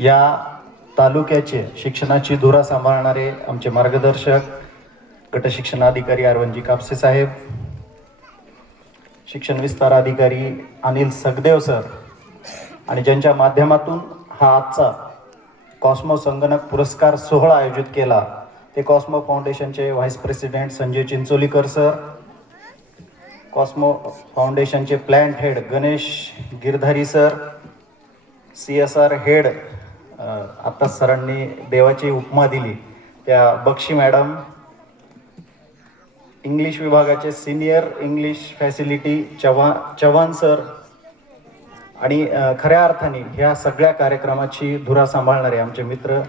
या तालुक्याचे शिक्षणाची धुरा सांभाळणारे आमचे मार्गदर्शक गट शिक्षणाधिकारी अरविंदजी कापसे साहेब, शिक्षण विस्तार अधिकारी अनिल सगदेव सर, आणि ज्यांच्या माध्यमातून हा आजचा कॉस्मो संगणक पुरस्कार सोहळा आयोजित केला ते कॉस्मो फाउंडेशनचे vice president Sanjay Chincholikar sir, Cosmo फाउंडेशनचे plant head Ganesh Girdhari sir, CSR head आता सरांनी देवाची उपमा दिली त्या बक्षी मॅडम, इंग्लिश विभागाचे senior English facility Chavan sir, आणि खऱ्या अर्थाने ह्या सगळ्या कार्यक्रमाची धुरा सांभाळणारे आमचे मित्र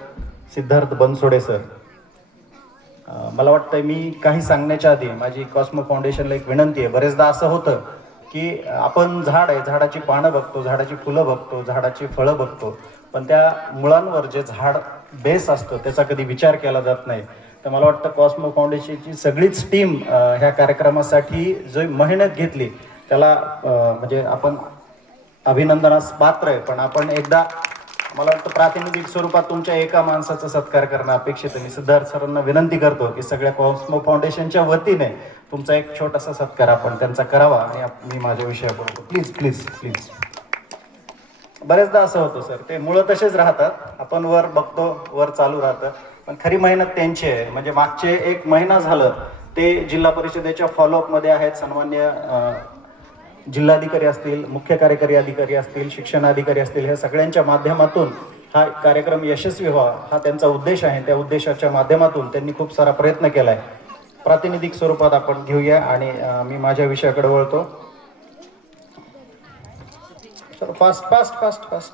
सिद्धार्थ बनसोडे सर. मला वाटतं मी काही सांगण्याच्या आधी माझी कॉस्मो फाउंडेशनला एक विनंती आहे. बरेचदा असं होतं की आपण झाड आहे, झाडाची पानं बघतो, झाडाची फुलं बघतो, झाडाची फळं बघतो, पण त्या मुळांवर जे झाड बेस असतं त्याचा कधी विचार केला जात नाही. तर मला वाटतं कॉस्मो फाउंडेशनची सगळीच टीम ह्या कार्यक्रमासाठी जो मेहनत घेतली त्याला म्हणजे आपण अभिनंदनास पात्र आहे. पण आपण एकदा मला वाटतं प्रातिनिधिक स्वरूपात तुमच्या एका माणसाचा सत्कार करणं अपेक्षित आहे. मी सिद्धार्थ सरांना विनंती करतो की सगळ्या कॉस्मो फाउंडेशनच्या वतीने तुमचा एक छोटासा सत्कार आपण त्यांचा करावा आणि मी माझ्या विषयावर बोलतो. Please please please. बरेचदा असं होतं सर, ते मुळं तसेच राहतात, आपण वर बघतो, वर चालू राहतं, पण खरी मेहनत त्यांची आहे. म्हणजे मागचे 1 महिना झालं ते जिल्हा परिषदेच्या फॉलोअपमध्ये आहेत. सन्मान्य जिल्हाधिकारी असतील, मुख्य कार्यकारी अधिकारी असतील, शिक्षण अधिकारी असतील, ह्या सगळ्यांच्या माध्यमातून हा कार्यक्रम यशस्वी व्हावा हा त्यांचा उद्देश आहे. त्या उद्देशाच्या माध्यमातून त्यांनी खूप सारा प्रयत्न केला आहे. प्रातिनिधिक स्वरूपात आपण घेऊया आणि मी माझ्या विषयाकडे वळतो. Fast fast fast fast.